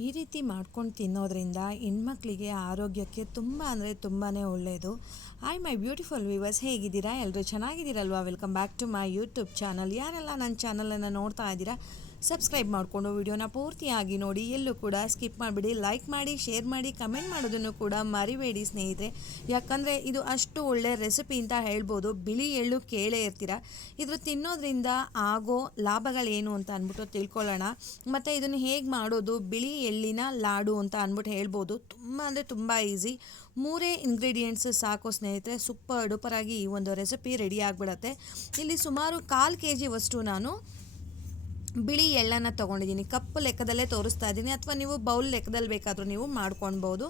ಈ ರೀತಿ ಮಾಡ್ಕೊಂಡು ತಿನ್ನೋದ್ರಿಂದ ಹೆಣ್ಮಕ್ಳಿಗೆ ಆರೋಗ್ಯಕ್ಕೆ ತುಂಬ ಅಂದರೆ ತುಂಬಾ ಒಳ್ಳೆಯದು. ಹಾಯ್ ಮೈ ಬ್ಯೂಟಿಫುಲ್ ವ್ಯೂವರ್ಸ್, ಹೇಗಿದ್ದೀರಾ? ಎಲ್ಲರೂ ಚೆನ್ನಾಗಿದ್ದೀರಲ್ವಾ? Welcome back to my YouTube channel. ಯಾರೆಲ್ಲ ನನ್ನ ಚಾನಲನ್ನು ನೋಡ್ತಾ ಇದ್ದೀರಾ, ಸಬ್ಸ್ಕ್ರೈಬ್ ಮಾಡಿಕೊಂಡು ವಿಡಿಯೋನ ಪೂರ್ತಿಯಾಗಿ ನೋಡಿ. ಎಲ್ಲೂ ಕೂಡ ಸ್ಕಿಪ್ ಮಾಡಿಬಿಡಿ. ಲೈಕ್ ಮಾಡಿ, ಶೇರ್ ಮಾಡಿ, ಕಮೆಂಟ್ ಮಾಡೋದನ್ನು ಕೂಡ ಮರಿಬೇಡಿ ಸ್ನೇಹಿತರೆ. ಯಾಕಂದರೆ ಇದು ಅಷ್ಟು ಒಳ್ಳೆ ರೆಸಿಪಿ ಅಂತ ಹೇಳ್ಬೋದು. ಬಿಳಿ ಎಳ್ಳು ಕೇಳೇ ಇರ್ತೀರ. ಇದ್ರ ತಿನ್ನೋದ್ರಿಂದ ಆಗೋ ಲಾಭಗಳೇನು ಅಂತ ಅಂದ್ಬಿಟ್ಟು ತಿಳ್ಕೊಳ್ಳೋಣ. ಮತ್ತು ಇದನ್ನು ಹೇಗೆ ಮಾಡೋದು, ಬಿಳಿ ಎಳ್ಳಿನ ಲಾಡು ಅಂತ ಅಂದ್ಬಿಟ್ಟು ಹೇಳ್ಬೋದು. ತುಂಬ ಅಂದರೆ ತುಂಬ ಈಸಿ. 3 ಇಂಗ್ರೀಡಿಯೆಂಟ್ಸ್ ಸಾಕು ಸ್ನೇಹಿತರೆ. ಸೂಪರ್ ಡೂಪರಾಗಿ ಈ ಒಂದು ರೆಸಿಪಿ ರೆಡಿ ಆಗಿಬಿಡತ್ತೆ. ಇಲ್ಲಿ ಸುಮಾರು 1/4 kg ನಾನು ಬಿಳಿ ಎಳ್ಳನ್ನು ತೊಗೊಂಡಿದ್ದೀನಿ. ಕಪ್ ಲೆಕ್ಕದಲ್ಲೇ ತೋರಿಸ್ತಾ ಇದ್ದೀನಿ, ಅಥವಾ ನೀವು ಬೌಲ್ ಲೆಕ್ಕದಲ್ಲಿ ಬೇಕಾದರೂ ನೀವು ಮಾಡ್ಕೊಳ್ಬೋದು.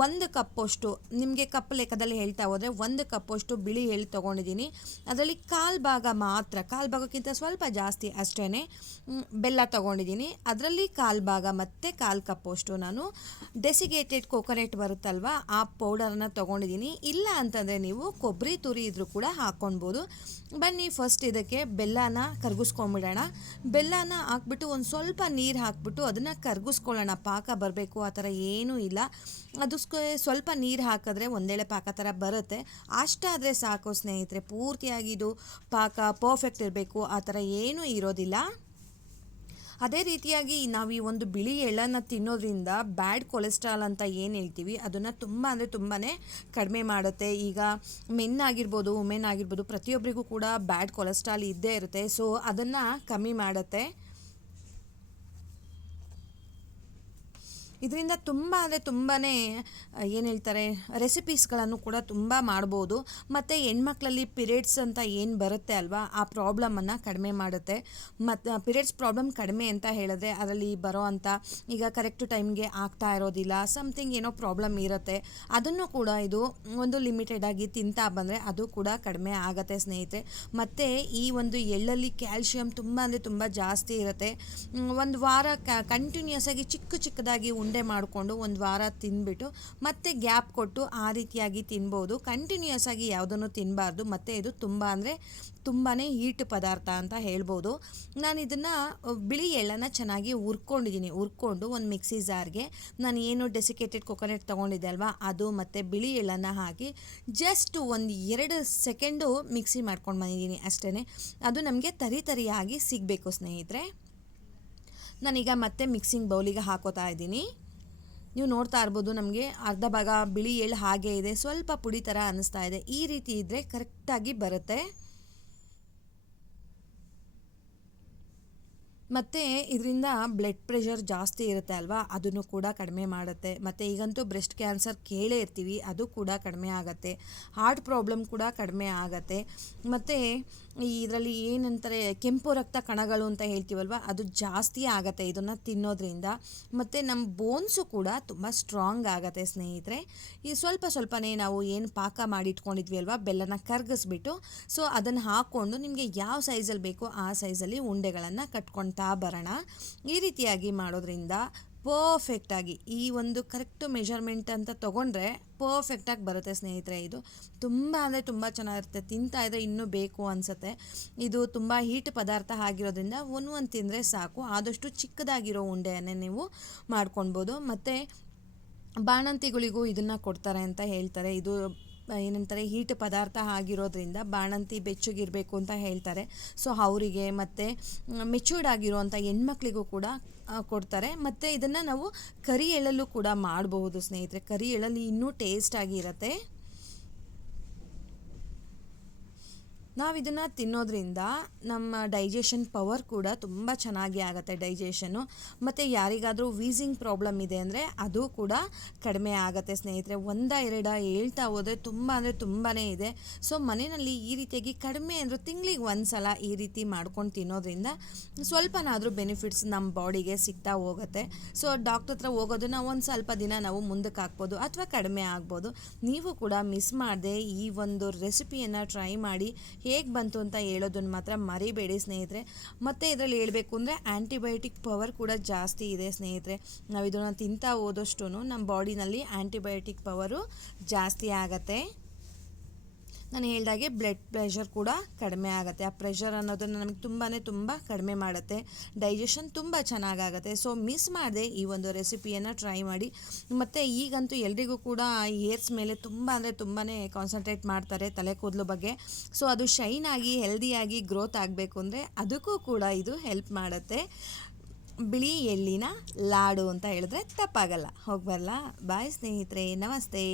1 ಕಪ್ಪಷ್ಟು, ನಿಮಗೆ ಕಪ್ ಲೆಕ್ಕದಲ್ಲಿ ಹೇಳ್ತಾ ಹೋದರೆ 1 ಕಪ್ಪಷ್ಟು ಬಿಳಿ ಎಳ್ಳು ತೊಗೊಂಡಿದ್ದೀನಿ. ಅದರಲ್ಲಿ 1/4 ಭಾಗ ಮಾತ್ರ, 1/4 ಭಾಗಕ್ಕಿಂತ ಸ್ವಲ್ಪ ಜಾಸ್ತಿ ಅಷ್ಟೇ ಬೆಲ್ಲ ತೊಗೊಂಡಿದ್ದೀನಿ. ಅದರಲ್ಲಿ 1/4 ಭಾಗ ಮತ್ತು 1/4 ಕಪ್ಪಷ್ಟು ನಾನು ಡೆಸಿಕೇಟೆಡ್ ಕೊಕೊನೆಟ್ ಬರುತ್ತಲ್ವ, ಆ ಪೌಡರನ್ನು ತೊಗೊಂಡಿದ್ದೀನಿ. ಇಲ್ಲ ಅಂತಂದರೆ ನೀವು ಕೊಬ್ಬರಿ ತುರಿ ಇದ್ರೂ ಕೂಡ ಹಾಕ್ಕೊಳ್ಬೋದು. ಬನ್ನಿ ಫಸ್ಟ್ ಇದಕ್ಕೆ ಬೆಲ್ಲನ ಕರಗಿಸ್ಕೊಂಬಿಡೋಣ. ಬೆಲ್ಲನ ಹಾಕ್ಬಿಟ್ಟು ಒಂದು ಸ್ವಲ್ಪ ನೀರು ಹಾಕ್ಬಿಟ್ಟು ಅದನ್ನು ಕರಗಿಸ್ಕೊಳ್ಳೋಣ. ಪಾಕ ಬರಬೇಕು ಆ ಥರ ಏನೂ ಇಲ್ಲ. ಅದು ಸ್ವಲ್ಪ ನೀರು ಹಾಕಿದ್ರೆ ಒಂದೇಳೆ ಪಾಕ ಥರ ಬರುತ್ತೆ. ಅಷ್ಟಾದರೆ ಸಾಕು ಸ್ನೇಹಿತರೆ. ಪೂರ್ತಿಯಾಗಿ ಇದು ಪಾಕ ಪರ್ಫೆಕ್ಟ್ ಇರಬೇಕು ಆ ಥರ ಏನೂ ಇರೋದಿಲ್ಲ. ಅದೇ ರೀತಿಯಾಗಿ ನಾವು ಈ ಒಂದು ಬಿಳಿ ಎಳ್ಳನ್ನು ತಿನ್ನೋದ್ರಿಂದ ಬ್ಯಾಡ್ ಕೊಲೆಸ್ಟ್ರಾಲ್ ಅಂತ ಏನು ಹೇಳ್ತೀವಿ, ಅದನ್ನು ತುಂಬ ಅಂದರೆ ತುಂಬಾ ಕಡಿಮೆ ಮಾಡುತ್ತೆ. ಈಗ ಮೆನ್ ಆಗಿರ್ಬೋದು, ವುಮೆನ್ ಆಗಿರ್ಬೋದು, ಪ್ರತಿಯೊಬ್ಬರಿಗೂ ಕೂಡ ಬ್ಯಾಡ್ ಕೊಲೆಸ್ಟ್ರಾಲ್ ಇದ್ದೇ ಇರುತ್ತೆ. ಸೊ ಅದನ್ನು ಕಮ್ಮಿ ಮಾಡುತ್ತೆ. ಇದರಿಂದ ತುಂಬ ಅಂದರೆ ತುಂಬಾ ಏನು ಹೇಳ್ತಾರೆ, ರೆಸಿಪೀಸ್ಗಳನ್ನು ಕೂಡ ತುಂಬ ಮಾಡ್ಬೋದು. ಮತ್ತು ಹೆಣ್ಮಕ್ಳಲ್ಲಿ ಪಿರಿಯಡ್ಸ್ ಅಂತ ಏನು ಬರುತ್ತೆ ಅಲ್ವಾ, ಆ ಪ್ರಾಬ್ಲಮನ್ನು ಕಡಿಮೆ ಮಾಡುತ್ತೆ. ಮತ್ತು ಪಿರಿಯಡ್ಸ್ ಪ್ರಾಬ್ಲಮ್ ಕಡಿಮೆ ಅಂತ ಹೇಳಿದ್ರೆ ಅದರಲ್ಲಿ ಬರೋ ಅಂಥ, ಈಗ ಕರೆಕ್ಟು ಟೈಮ್ಗೆ ಆಗ್ತಾ ಇರೋದಿಲ್ಲ, ಸಮಥಿಂಗ್ ಏನೋ ಪ್ರಾಬ್ಲಮ್ ಇರುತ್ತೆ, ಅದನ್ನು ಕೂಡ ಇದು ಒಂದು ಲಿಮಿಟೆಡಾಗಿ ತಿಂತಾ ಬಂದರೆ ಅದು ಕೂಡ ಕಡಿಮೆ ಆಗುತ್ತೆ ಸ್ನೇಹಿತರೆ. ಮತ್ತು ಈ ಒಂದು ಎಳ್ಳಲ್ಲಿ ಕ್ಯಾಲ್ಶಿಯಂ ತುಂಬ ಅಂದರೆ ತುಂಬ ಜಾಸ್ತಿ ಇರುತ್ತೆ. ಒಂದು ವಾರ ಕಂಟಿನ್ಯೂಸ್ ಆಗಿ ಚಿಕ್ಕದಾಗಿ ಉಂಡೆ ಮಾಡಿಕೊಂಡು ಒಂದು ವಾರ ತಿಂದ್ಬಿಟ್ಟು ಮತ್ತೆ ಗ್ಯಾಪ್ ಕೊಟ್ಟು ಆ ರೀತಿಯಾಗಿ ತಿನ್ಬೋದು. ಕಂಟಿನ್ಯೂಸ್ ಆಗಿ ಯಾವುದನ್ನು ತಿನ್ನಬಾರ್ದು. ಮತ್ತು ಇದು ತುಂಬ ಅಂದರೆ ತುಂಬಾ ಹೀಟ್ ಪದಾರ್ಥ ಅಂತ ಹೇಳ್ಬೋದು. ನಾನು ಇದನ್ನು ಬಿಳಿ ಎಳ್ಳನ್ನು ಚೆನ್ನಾಗಿ ಹುರ್ಕೊಂಡು ಒಂದು ಮಿಕ್ಸಿ ಜಾರ್ಗೆ ನಾನು ಏನು ಡೆಸಿಕೇಟೆಡ್ ಕೊಕೊನೆಟ್ ತೊಗೊಂಡಿದ್ದೆ ಅಲ್ವಾ, ಅದು ಮತ್ತು ಬಿಳಿ ಎಳ್ಳನ್ನು ಹಾಕಿ ಜಸ್ಟ್ ಒಂದು 2 ಸೆಕೆಂಡು ಮಿಕ್ಸಿ ಮಾಡ್ಕೊಂಡು ಬಂದಿದ್ದೀನಿ ಅಷ್ಟೇ. ಅದು ನಮಗೆ ತರಿಯಾಗಿ ಸಿಗಬೇಕು ಸ್ನೇಹಿತರೆ. ನಾನೀಗ ಮತ್ತೆ ಮಿಕ್ಸಿಂಗ್ ಬೌಲಿಗೆ ಹಾಕೋತಾ ಇದ್ದೀನಿ. ನೀವು ನೋಡ್ತಾ ಇರ್ಬೋದು, ನಮಗೆ ಅರ್ಧ ಭಾಗ ಬಿಳಿ ಎಳ್ಳು ಹಾಗೆ ಇದೆ, ಸ್ವಲ್ಪ ಪುಡಿ ಥರ ಅನ್ನಿಸ್ತಾ ಇದೆ. ಈ ರೀತಿ ಇದ್ದರೆ ಕರೆಕ್ಟಾಗಿ ಬರುತ್ತೆ. ಮತ್ತು ಇದರಿಂದ ಬ್ಲಡ್ ಪ್ರೆಷರ್ ಜಾಸ್ತಿ ಇರುತ್ತೆ ಅಲ್ವಾ, ಅದನ್ನು ಕೂಡ ಕಡಿಮೆ ಮಾಡುತ್ತೆ. ಮತ್ತು ಈಗಂತೂ ಬ್ರೆಸ್ಟ್ ಕ್ಯಾನ್ಸರ್ ಕೇಳೇ ಇರ್ತೀವಿ, ಅದು ಕೂಡ ಕಡಿಮೆ ಆಗುತ್ತೆ. ಹಾರ್ಟ್ ಪ್ರಾಬ್ಲಮ್ ಕೂಡ ಕಡಿಮೆ ಆಗುತ್ತೆ. ಮತ್ತು ಇದರಲ್ಲಿ ಏನಂತಾರೆ, ಕೆಂಪು ರಕ್ತ ಕಣಗಳು ಅಂತ ಹೇಳ್ತೀವಲ್ವ, ಅದು ಜಾಸ್ತಿ ಆಗುತ್ತೆ ಇದನ್ನು ತಿನ್ನೋದ್ರಿಂದ. ಮತ್ತು ನಮ್ಮ ಬೋನ್ಸು ಕೂಡ ತುಂಬ ಸ್ಟ್ರಾಂಗ್ ಆಗುತ್ತೆ ಸ್ನೇಹಿತರೆ. ಈ ಸ್ವಲ್ಪನೇ ನಾವು ಏನು ಪಾಕ ಮಾಡಿಟ್ಕೊಂಡಿದ್ವಿ ಅಲ್ವಾ, ಬೆಲ್ಲನ ಕರಗಿಸ್ಬಿಟ್ಟು, ಸೊ ಅದನ್ನು ಹಾಕ್ಕೊಂಡು ನಿಮಗೆ ಯಾವ ಸೈಜಲ್ಲಿ ಬೇಕೋ ಆ ಸೈಜಲ್ಲಿ ಉಂಡೆಗಳನ್ನು ಕಟ್ಕೊಳ್ತಾ ಬರೋಣ. ಈ ರೀತಿಯಾಗಿ ಮಾಡೋದ್ರಿಂದ ಪರ್ಫೆಕ್ಟಾಗಿ ಈ ಒಂದು ಕರೆಕ್ಟು ಮೆಷರ್ಮೆಂಟ್ ಅಂತ ತೊಗೊಂಡ್ರೆ ಪರ್ಫೆಕ್ಟಾಗಿ ಬರುತ್ತೆ ಸ್ನೇಹಿತರೆ. ಇದು ತುಂಬ ಅಂದರೆ ತುಂಬ ಚೆನ್ನಾಗಿರುತ್ತೆ. ತಿಂತಾ ಇದ್ದರೆ ಇನ್ನೂ ಬೇಕು ಅನಿಸುತ್ತೆ. ಇದು ತುಂಬ ಹೀಟ್ ಪದಾರ್ಥ ಆಗಿರೋದ್ರಿಂದ ಒಂದು ತಿಂದರೆ ಸಾಕು. ಆದಷ್ಟು ಚಿಕ್ಕದಾಗಿರೋ ಉಂಡೆಯನ್ನೇ ನೀವು ಮಾಡ್ಕೊಳ್ಬೋದು. ಮತ್ತು ಬಾಣಂತಿಗಳಿಗೂ ಇದನ್ನು ಕೊಡ್ತಾರೆ ಅಂತ ಹೇಳ್ತಾರೆ. ಇದು ಏನಂತಾರೆ, ಹೀಟ್ ಪದಾರ್ಥ ಆಗಿರೋದ್ರಿಂದ ಬಾಣಂತಿ ಬೆಚ್ಚಗಿರಬೇಕು ಅಂತ ಹೇಳ್ತಾರೆ. ಸೊ ಅವರಿಗೆ ಮತ್ತು ಮೆಚ್ಯೂರ್ಡ್ ಆಗಿರುವಂಥ ಹೆಣ್ಮಕ್ಳಿಗೂ ಕೂಡ ಕೊಡ್ತಾರೆ. ಮತ್ತು ಇದನ್ನು ನಾವು ಕರಿ ಎಳ್ಳಲ್ಲೂ ಕೂಡ ಮಾಡಬಹುದು ಸ್ನೇಹಿತರೆ. ಕರಿ ಎಳ್ಳಲ್ಲಿ ಇನ್ನೂ ಟೇಸ್ಟಾಗಿ ಇರುತ್ತೆ. ನಾವು ಇದನ್ನು ತಿನ್ನೋದ್ರಿಂದ ನಮ್ಮ ಡೈಜೆಷನ್ ಪವರ್ ಕೂಡ ತುಂಬ ಚೆನ್ನಾಗಿ ಆಗುತ್ತೆ, ಡೈಜೆಷನ್ನು. ಮತ್ತು ಯಾರಿಗಾದರೂ ವೀಸಿಂಗ್ ಪ್ರಾಬ್ಲಮ್ ಇದೆ ಅಂದರೆ ಅದು ಕೂಡ ಕಡಿಮೆ ಆಗುತ್ತೆ ಸ್ನೇಹಿತರೆ. 1-2 ಹೇಳ್ತಾ ಹೋದರೆ ತುಂಬ ಅಂದರೆ ತುಂಬಾ ಇದೆ. ಸೊ ಮನೆಯಲ್ಲಿ ಈ ರೀತಿಯಾಗಿ ಕಡಿಮೆ ಅಂದರೂ ತಿಂಗಳಿಗೆ 1 ಸಲ ಈ ರೀತಿ ಮಾಡ್ಕೊಂಡು ತಿನ್ನೋದ್ರಿಂದ ಸ್ವಲ್ಪನಾದರೂ ಬೆನಿಫಿಟ್ಸ್ ನಮ್ಮ ಬಾಡಿಗೆ ಸಿಗ್ತಾ ಹೋಗುತ್ತೆ. ಸೊ ಡಾಕ್ಟರ್ ಹತ್ರ ಹೋಗೋದನ್ನ ಒಂದು ಸ್ವಲ್ಪ ದಿನ ನಾವು ಮುಂದಕ್ಕೆ ಹಾಕ್ಬೋದು ಅಥವಾ ಕಡಿಮೆ ಆಗ್ಬೋದು. ನೀವು ಕೂಡ ಮಿಸ್ ಮಾಡದೆ ಈ ಒಂದು ರೆಸಿಪಿಯನ್ನು ಟ್ರೈ ಮಾಡಿ. ಹೇಗೆ ಬಂತು ಅಂತ ಹೇಳೋದನ್ನು ಮಾತ್ರ ಮರಿಬೇಡಿ ಸ್ನೇಹಿತರೆ. ಮತ್ತು ಇದರಲ್ಲಿ ಹೇಳಬೇಕು ಅಂದರೆ ಆ್ಯಂಟಿಬಯೋಟಿಕ್ ಪವರ್ ಕೂಡ ಜಾಸ್ತಿ ಇದೆ ಸ್ನೇಹಿತರೆ. ನಾವು ಇದನ್ನು ತಿಂತಾ ಹೋದಷ್ಟು ನಮ್ಮ ಬಾಡಿನಲ್ಲಿ ಆ್ಯಂಟಿಬಯೋಟಿಕ್ ಪವರು ಜಾಸ್ತಿ ಆಗುತ್ತೆ. ನಾನು ಹೇಳ್ದಾಗೆ ಬ್ಲಡ್ ಪ್ರೆಷರ್ ಕೂಡ ಕಡಿಮೆ ಆಗುತ್ತೆ. ಆ ಪ್ರೆಷರ್ ಅನ್ನೋದನ್ನು ನಮಗೆ ತುಂಬ ಕಡಿಮೆ ಮಾಡುತ್ತೆ. ಡೈಜೆಷನ್ ತುಂಬ ಚೆನ್ನಾಗಾಗುತ್ತೆ. ಸೊ ಮಿಸ್ ಮಾಡದೆ ಈ ಒಂದು ರೆಸಿಪಿಯನ್ನು ಟ್ರೈ ಮಾಡಿ. ಮತ್ತು ಈಗಂತೂ ಎಲ್ರಿಗೂ ಕೂಡ ಹೇರ್ಸ್ ಮೇಲೆ ತುಂಬಾ ಕಾನ್ಸಂಟ್ರೇಟ್ ಮಾಡ್ತಾರೆ, ತಲೆ ಕೂದಲು ಬಗ್ಗೆ. ಸೊ ಅದು ಶೈನ್ ಆಗಿ ಹೆಲ್ದಿಯಾಗಿ ಗ್ರೋತ್ ಆಗಬೇಕು ಅಂದರೆ ಅದಕ್ಕೂ ಕೂಡ ಇದು ಹೆಲ್ಪ್ ಮಾಡುತ್ತೆ. ಬಿಳಿ ಎಳ್ಳಿನ ಲಾಡು ಅಂತ ಹೇಳಿದ್ರೆ ತಪ್ಪಾಗಲ್ಲ. ಹೋಗಿ ಬರಲಾ? ಬಾಯ್ ಸ್ನೇಹಿತರೆ, ನಮಸ್ತೆ.